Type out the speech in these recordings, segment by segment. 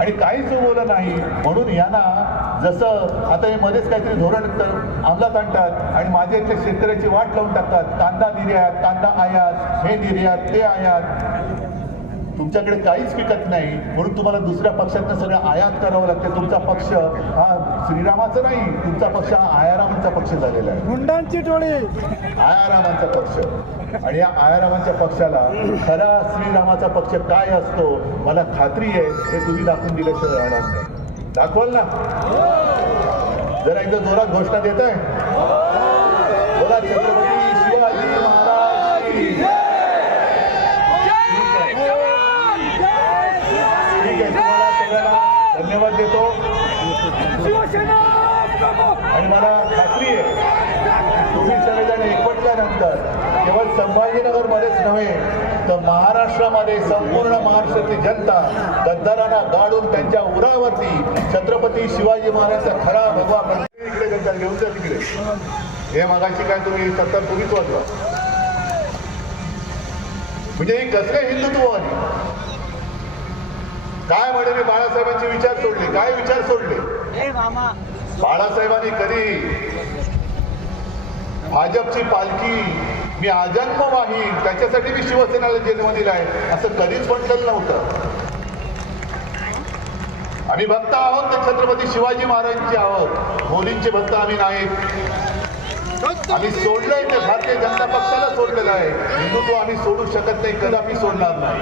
आणि काहीच उगवलं नाही. म्हणून यांना जसं आता हे मध्येच काहीतरी धोरण तर अंमलात आणतात आणि माझ्या इथल्या शेतकऱ्याची वाट लावून टाकतात. कांदा निर्यात कांदा आयात हे निर्यात ते आयात. तुमच्याकडे काहीच पिकत नाही. म्हणून तुम्हाला दुसऱ्या पक्षातनं सगळं आयात करावं लागतं. तुमचा पक्ष हा श्रीरामाचा नाही तुमचा पक्ष हा आयारामांचा पक्ष झालेला आहे. गुंडांची टोळी. आयारामांचा पक्ष. आणि या आयारामांच्या पक्षाला खरा श्रीरामाचा पक्ष काय असतो मला खात्री आहे हे तुम्ही दाखवून दिल्याशिवाय राहणार नाही. दाखवाल ना? जरा एकदा जोरात घोषणा देत आहे. बोला छत्रपती शिवाजी महाराज धन्यवाद देतो. आणि मला खात्री आहे तुम्ही सगळेजण एकवटल्यानंतर केवळ संभाजीनगर मध्येच नव्हे तर महाराष्ट्रामध्ये संपूर्ण महाराष्ट्रातली जनता गद्दारांना गाडून त्यांच्या उरावरती छत्रपती शिवाजी महाराजांचा खरा भगवा इकडे गद्दार घेऊन जा तिकडे. हे मागाशी काय तुम्ही सत्तर तुम्हीच वाजवा म्हणजे ही कसले हिंदुत्ववादी? काय म्हणे मी बाळासाहेबांचे विचार सोडले? काय विचार सोडले? बाळासाहेबांनी कधी भाजपची पालखी मी आजन्म वाहीन त्याच्यासाठी मी शिवसेनेला जन्म आहे असं कधीच म्हटलेलं नव्हतं. आम्ही भक्त आहोत ते छत्रपती शिवाजी महाराजांचे आहोत. मोदींचे भक्त आम्ही नाहीत आम्ही सोडलंय ते भारतीय जनता पक्षाला सोडलेलं आहे. हिंदुत्व आम्ही सोडू शकत नाही कदापि सोडणार नाही.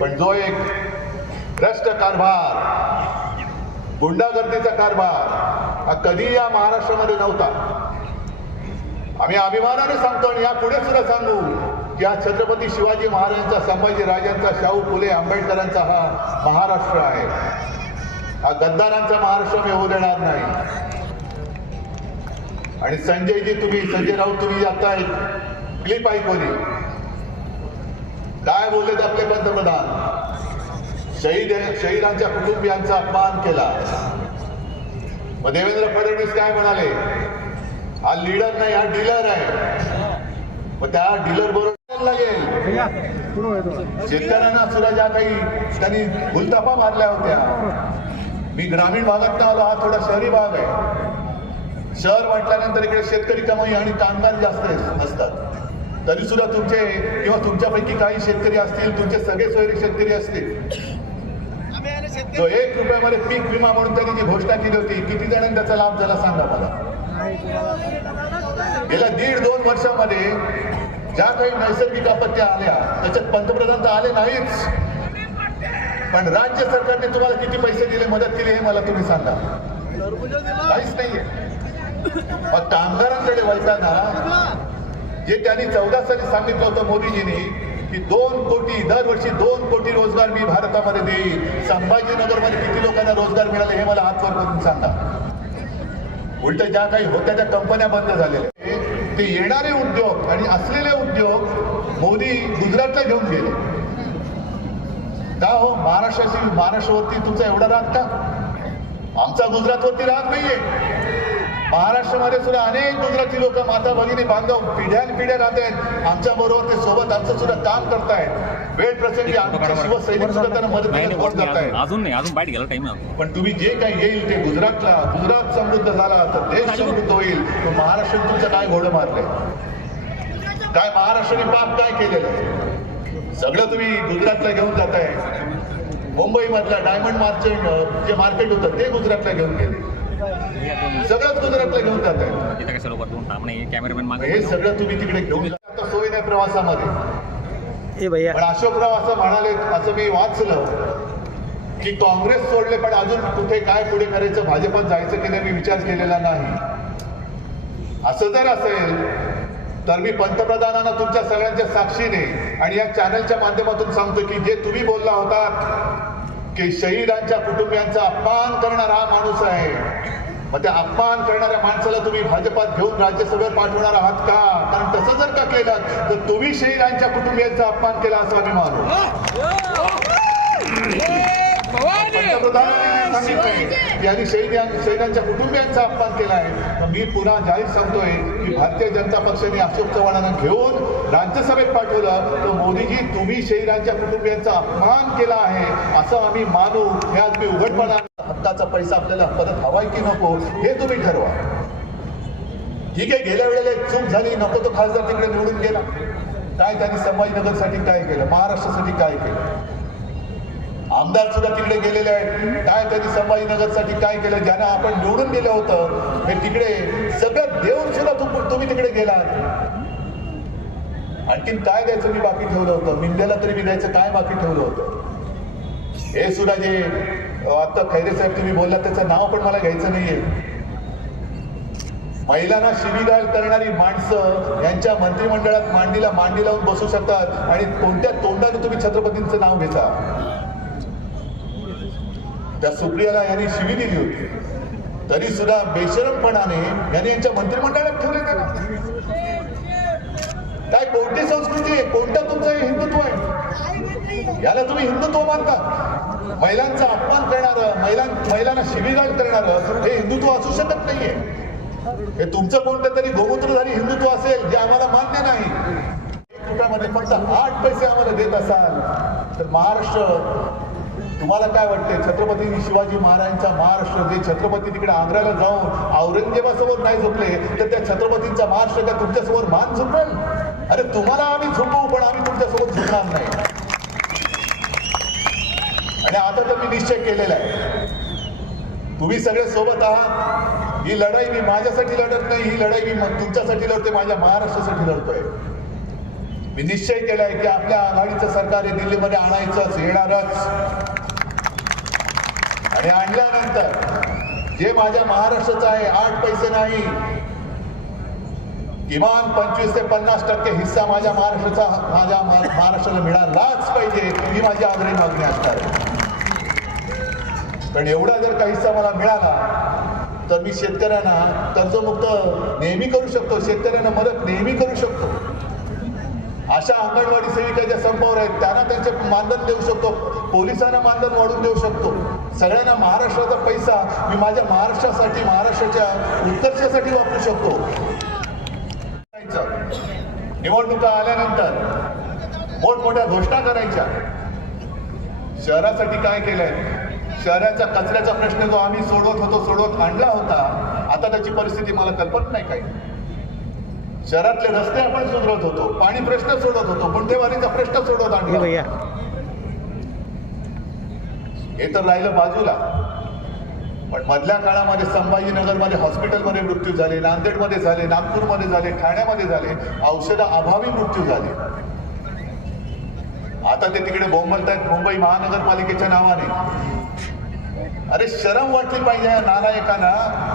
पण जो एक भ्रष्ट कारभार गुंडागर्दीचा कारभार हा कधी या महाराष्ट्रामध्ये नव्हता. आम्ही अभिमानाने सांगतो आणि या पुढे सुद्धा सांगू की हा छत्रपती शिवाजी महाराजांचा संभाजी राजांचा शाहू फुले आंबेडकरांचा हा महाराष्ट्र आहे. हा गद्दारांचा महाराष्ट्र मी होऊ देणार नाही. आणि संजयजी तुम्ही संजय राऊत तुम्ही आता एक क्लिप ऐकवली काय बोलले आपले पंतप्रधान? शहीद शहीदांच्या कुटुंबियांचा अपमान केला. मग देवेंद्र फडणवीस काय म्हणाले? हा लीडर नाही हा डीलर आहे. मग त्या डीलर बरोबर लागेल. शेतकऱ्यांना सुद्धा ज्या काही त्यांनी भूलतापा मारल्या होत्या. मी ग्रामीण भागात आलो हा थोडा शहरी भाग आहे. शहर म्हटल्यानंतर इकडे शेतकरी कमाई आणि कामगार जास्त असतात. तरी सुद्धा तुमचे किंवा तुमच्यापैकी काही शेतकरी असतील तुमचे सगळे सोयरे शेतकरी असतील. जो एक रुपयामध्ये पीक विमा म्हणून त्यांनी जी घोषणा केली होती किती जणांनी त्याचा लाभ झाला सांगा मला. गेल्या दीड दोन वर्षामध्ये ज्या काही नैसर्गिक आपत्त्या आल्या त्याच्यात पंतप्रधान तर आले नाहीच. पण राज्य सरकारने तुम्हाला किती पैसे दिले मदत केली हे मला तुम्ही सांगा. काहीच नाहीये. मग कामगारांकडे वळताना जे त्यांनी चौदा साली सांगितलं होतं मोदीजींनी की दोन कोटी दरवर्षी दोन कोटी रोजगार मी भारतामध्ये देईन. संभाजीनगरमध्ये किती लोकांना रोजगार मिळाले हे मला हातवर करून सांगा. उलट ज्या काही होत्या त्या कंपन्या बंद झालेल्या ते येणारे उद्योग आणि असलेले उद्योग मोदी गुजरातला घेऊन गेले. का हो? महाराष्ट्राशी महाराष्ट्रावरती तुमचा एवढा राग का? आमचा गुजरातवरती राग नाहीये. महाराष्ट्रामध्ये सुद्धा अनेक गुजराती लोक माता भगिनी बांधव पिढ्यान पिढ्या राहत आहेत आमच्या बरोबर ते सोबत आमचं सुद्धा काम करतायत. वेळ प्रसंगी आमचे शिवसैनिक सुद्धा त्यांना फोन अजून करतायत अजून नाही अजून बाईट गेला टाइम पण तुम्ही जे काही येईल ते गुजरातला गुजरात समृद्ध झाला तर देश समृद्ध होईल. तर महाराष्ट्राने तुमचं काय घोडं मारलंय? काय महाराष्ट्राने पाप काय केलेलं आहे? सगळं तुम्ही गुजरातला घेऊन जाताय. मुंबई मधला डायमंड मार्चेंट जे मार्केट होतं ते गुजरातला घेऊन गेले. सगळंच गुजरातला घेऊन जात आहे दोन काम नाही कॅमेरामॅन मागे हे सगळं तुम्ही तिकडे घेऊन जा. आता सोय नाही प्रवासामध्ये. ए भैया. पण अशोकराव असं म्हणाले असं मी वाचलं की काँग्रेस सोडले पण अजून कुठे काय पुढे करायचं भाजपात जायचं की नाही मी विचार केलेला नाही. असं जर असेल तर मी पंतप्रधानांना तुमच्या सगळ्यांच्या साक्षीने आणि या चॅनलच्या माध्यमातून सांगतो की जे तुम्ही बोलला होता की शहीदांच्या कुटुंबियांचा अपमान करणारा हा माणूस आहे. मग त्या अपमान करणाऱ्या माणसाला तुम्ही भाजपात घेऊन राज्यसभेवर पाठवणार आहात का? कारण तसं जर का केलं तर तुम्ही शहीदांच्या कुटुंबियांचा अपमान केला असं आम्ही मानू. पंतप्रधानांनी सांगितलंय की यांनी शहीद शहीदांच्या कुटुंबियांचा अपमान केला आहे. तर मी पुन्हा जाहीर सांगतोय की भारतीय जनता पक्षाने अशोक चव्हाणांना घेऊन राज्यसभेत पाठवलं तर मोदीजी तुम्ही शहीदांच्या कुटुंबियांचा अपमान केला आहे असं आम्ही मानू. हे आज मी उघडपणा हक्काचा पैसा आपल्याला परत हवाय की नको हे तुम्ही ठरवा. ठीक आहे गेल्या वेळेला एक चूक झाली नको तो खासदार तिकडे निवडून गेला. काय त्यांनी संभाजीनगरसाठी काय केलं महाराष्ट्रासाठी काय केलं? आमदार सुद्धा तिकडे गेलेले आहेत. काय त्यांनी संभाजीनगरसाठी काय केलं? ज्यांना आपण निवडून दिलं होतं हे तिकडे सगळं देऊन सुद्धा तुम्ही तिकडे गेलात. आणखीन काय द्यायचं मी बाकी ठेवलं होतं? मिंड्याला तरी मी द्यायचं काय बाकी ठेवलं होतं? हे सुद्धा जे आता खैरे साहेब तुम्ही बोललात त्याचं नाव पण मला घ्यायचं नाहीये. महिलांना शिवीगाळ करणारी माणसं यांच्या मंत्रिमंडळात मांडीला मांडी लावून बसू शकतात आणि कोणत्या तोंडाने तुम्ही छत्रपतींचं नाव घेता? त्या सुप्रियाला यांनी शिवी दिली होती. तरी सुद्धा बेशरमपणाने यांनी यांच्या मंत्रिमंडळात ठेवले त्याला काय कोणती संस्कृती आहे? कोणतं तुमचं हे हिंदुत्व आहे? याला तुम्ही हिंदुत्व मानता. महिलांचा अपमान करणारं महिला महिलांना शिवीगाळ करणारं हे हिंदुत्व असू शकत नाहीये. हे तुमचं कोणतं तरी गोमूत्रधारी हिंदुत्व असेल जे आम्हाला मान्य नाही. एक रुपयामध्ये फक्त आठ पैसे आम्हाला देत असाल तर महाराष्ट्र तुम्हाला काय वाटते? छत्रपती शिवाजी महाराजांचा महाराष्ट्र जे छत्रपती तिकडे आग्र्याला जाऊन औरंगजेबासमोर नाही झोपले तर त्या छत्रपतींचा महाराष्ट्र का तुमच्यासमोर मान झोपेल अरे तुम्हाला आम्ही झोपवू पण आम्ही तुमच्यासोबत झोपणार नाही. आणि आता तर मी निश्चय केलेला आहे. तुम्ही सगळे सोबत आहात. ही लढाई मी माझ्यासाठी लढत नाही ही लढाई मी तुमच्यासाठी लढते माझ्या महाराष्ट्रासाठी लढतोय. मी निश्चय केलाय की आपल्या आघाडीचं सरकार हे दिल्लीमध्ये आणायचंच येणारच. आणि आणल्यानंतर जे माझ्या महाराष्ट्राचं आहे आठ पैसे नाही. किमान पंचवीस ते पन्नास टक्के हिस्सा माझ्या महाराष्ट्राचा माझ्या महाराष्ट्राला मिळालाच पाहिजे ही माझी आग्रही मागणी असणार आहे. पण एवढा जर काहीसा मला मिळाला तर मी शेतकऱ्यांना कर्जमुक्त नेहमी करू शकतो शेतकऱ्यांना मदत नेहमी करू शकतो. अशा अंगणवाडी सेविका ज्या संपावर आहेत त्यांना त्यांचे मानधन देऊ शकतो पोलिसांना मानधन वाढून देऊ शकतो. सगळ्यांना महाराष्ट्राचा पैसा मी माझ्या महाराष्ट्रासाठी महाराष्ट्राच्या उत्कर्षासाठी वापरू शकतो. निवडणुका आल्यानंतर मोठमोठ्या घोषणा करायच्या. शहरासाठी काय केलंय? शहराच्या कचऱ्याचा प्रश्न जो आम्ही सोडवत होतो सोडवत आणला होता आता त्याची परिस्थिती मला कल्पना नाही काही. शहरातले रस्ते आपण सुधारत होतो पाणी प्रश्न सोडवत होतो गुंठेवारीचा प्रश्न सोडवत आणला. हे तर राहिलं बाजूला. पण मधल्या काळामध्ये संभाजीनगरमध्ये हॉस्पिटलमध्ये मृत्यू झाले नांदेडमध्ये झाले नागपूरमध्ये झाले ठाण्यामध्ये झाले औषधा अभावी मृत्यू झाले. आता ते तिकडे बोंबलतायत मुंबई महानगरपालिकेच्या नावाने. अरे शरम वाटली पाहिजे या नालायकांना.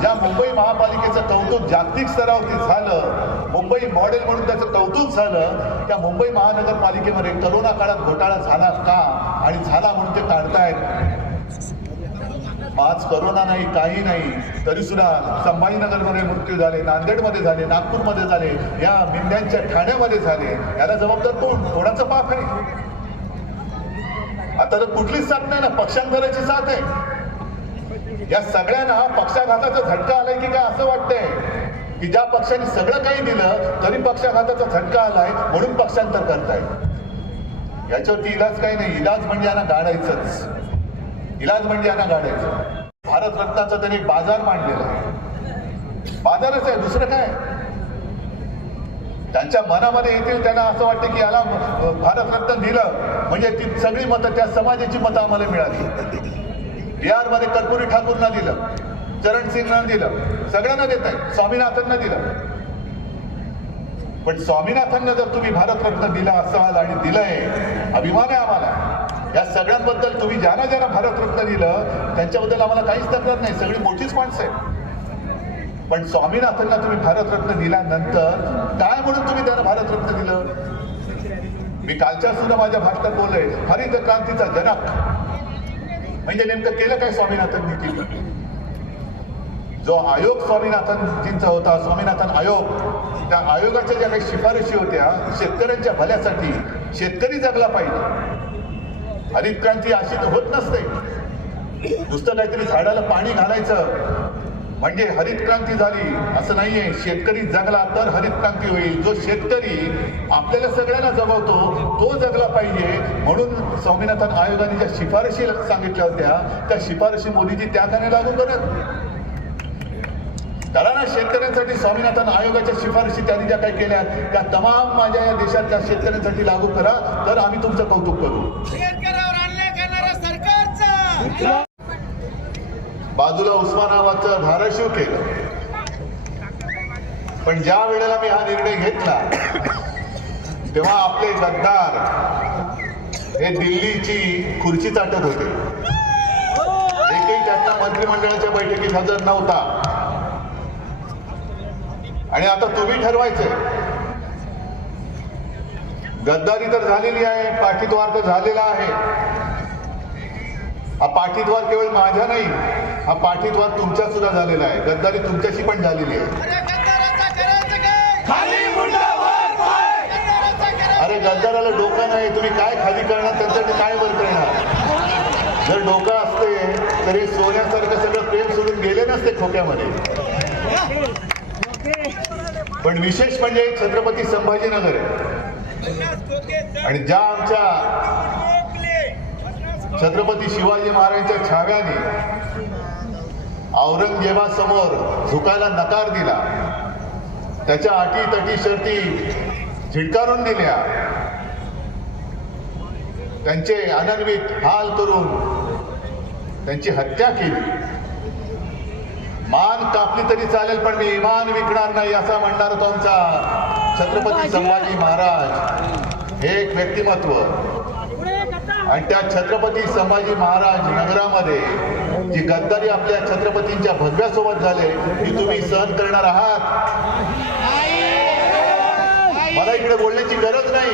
ज्या मुंबई महापालिकेचं कौतुक जागतिक स्तरावरती झालं मुंबई मॉडेल म्हणून त्याचं कौतुक झालं त्या मुंबई महानगरपालिकेमध्ये करोना काळात घोटाळा झाला का आणि झाला म्हणून ते काढतायत? आज करोना नाही काही नाही. तरी सुद्धा संभाजीनगरमध्ये मृत्यू झाले नांदेडमध्ये झाले नागपूरमध्ये झाले या मिंद्यांच्या ठाण्यामध्ये झाले. याला जबाबदार कोण? कोणाचं पाप आहे? आता तर कुठलीच साथ नाही ना पक्षांतराची साथ आहे. या सगळ्यांना पक्षाघाताचा झटका आलाय की काय असं वाटतंय? की ज्या पक्षाने सगळं काही दिलं तरी पक्षाघाताचा झटका आलाय म्हणून पक्षांतर करताय याच्यावरती इलाज काही नाही. इलाज म्हणजे यांना गाडायचंच. इलाज म्हणजे यांना गाडायचं. भारत रत्नाचा त्यांनी बाजार मांडलेला आहे. बाजारच आहे दुसरं काय? त्यांच्या मनामध्ये येतील त्यांना असं वाटतं की याला भारतरत्न दिलं. म्हणजे ती सगळी मतं त्या समाजाची मतं आम्हाला मिळाली. बिहारमध्ये कर्पुरी ठाकूरना दिलं चरण सिंगना दिलं सगळ्यांना देत आहे स्वामीनाथांना दिलं. पण स्वामीनाथांना जर तुम्ही भारतरत्न दिला असाल आणि दिलंय अभिमान आहे आम्हाला. या सगळ्यांबद्दल तुम्ही ज्यांना ज्यांना भारतरत्न दिलं त्यांच्याबद्दल आम्हाला काहीच तक्रार नाही सगळी मोठीच माणसं आहे पण स्वामीनाथांना तुम्ही भारतरत्न दिल्यानंतर काय म्हणून तुम्ही त्यांना भारतरत्न दिलं? मी कालच्या सुद्धा माझ्या भाषणात बोललोय हरित क्रांतीचा जनक. म्हणजे नेमकं केलं काय स्वामीनाथननी केलं जो आयोग स्वामीनाथनजींचा होता स्वामीनाथन आयोग त्या आयोगाच्या ज्या काही शिफारशी होत्या शेतकऱ्यांच्या भल्यासाठी शेतकरी जगला पाहिजे. हरित क्रांती अशी तर होत नसते. नुसतं काहीतरी झाडाला पाणी घालायचं म्हणजे हरित क्रांती झाली असं नाहीये. शेतकरी जगला तर हरित क्रांती होईल. जो शेतकरी आपल्याला सगळ्यांना जगवतो तो जगला पाहिजे. म्हणून स्वामीनाथन आयोगाने ज्या शिफारशी सांगितल्या होत्या त्या शिफारशी मोदीजी त्या का लागू करत. कारण ना शेतकऱ्यांसाठी स्वामीनाथन आयोगाच्या शिफारशी त्यांनी ज्या काही केल्या त्या तमाम माझ्या या देशातल्या शेतकऱ्यांसाठी लागू करा. तर आम्ही तुमचं कौतुक करू. बाजूला उस्मानाबादचं धाराशिव केलं. पण ज्या वेळेला मी हा निर्णय घेतला तेव्हा आपले गद्दार हे दिल्लीची खुर्ची चाटत होते. एकही त्यांना मंत्रिमंडळाच्या बैठकीत हजर नव्हता. आणि आता तुम्ही ठरवायचंय. गद्दारी तर झालेली आहे पाठीद्वार तर झालेला आहे. हा पाठीद्वार केवळ माझ्या नाही हा पाठीद्वार तुमच्या सुद्धा झालेला आहे. गद्दारी तुमच्याशी पण झालेली आहे. अरे गद्दाराचा करायचं काय खाली मुंडा गद्दाराचा करायचं अरे गद्दाराला डोकं नाही तुम्ही काय खाली करणार त्यांच्याकडे काय वर करणार? जर डोकं असते तर हे सोन्यासारखं सगळं प्रेम सोडून गेले नसते खोक्यामध्ये. पण विशेष म्हणजे छत्रपती संभाजीनगर आहे. आणि ज्या आमच्या. छत्रपती शिवाजी महाराजांच्या छाव्याने औरंगजेबासमोर झुकायला नकार दिला. त्याच्या अटी तटी शर्ती झिडकारून दिल्या. त्यांचे अनन्वित हाल करून त्यांची हत्या केली. मान कापली तरी चालेल पण मी इमान विकणार नाही असा म्हणणार तो आमचा छत्रपती संभाजी महाराज. हे एक व्यक्तिमत्व. आणि त्या छत्रपती संभाजी महाराज नगरामध्ये जी गद्दारी आपल्या छत्रपतींच्या भगव्यासोबत झाले ती तुम्ही सहन करणार आहात. मला इकडे बोलण्याची गरज नाही.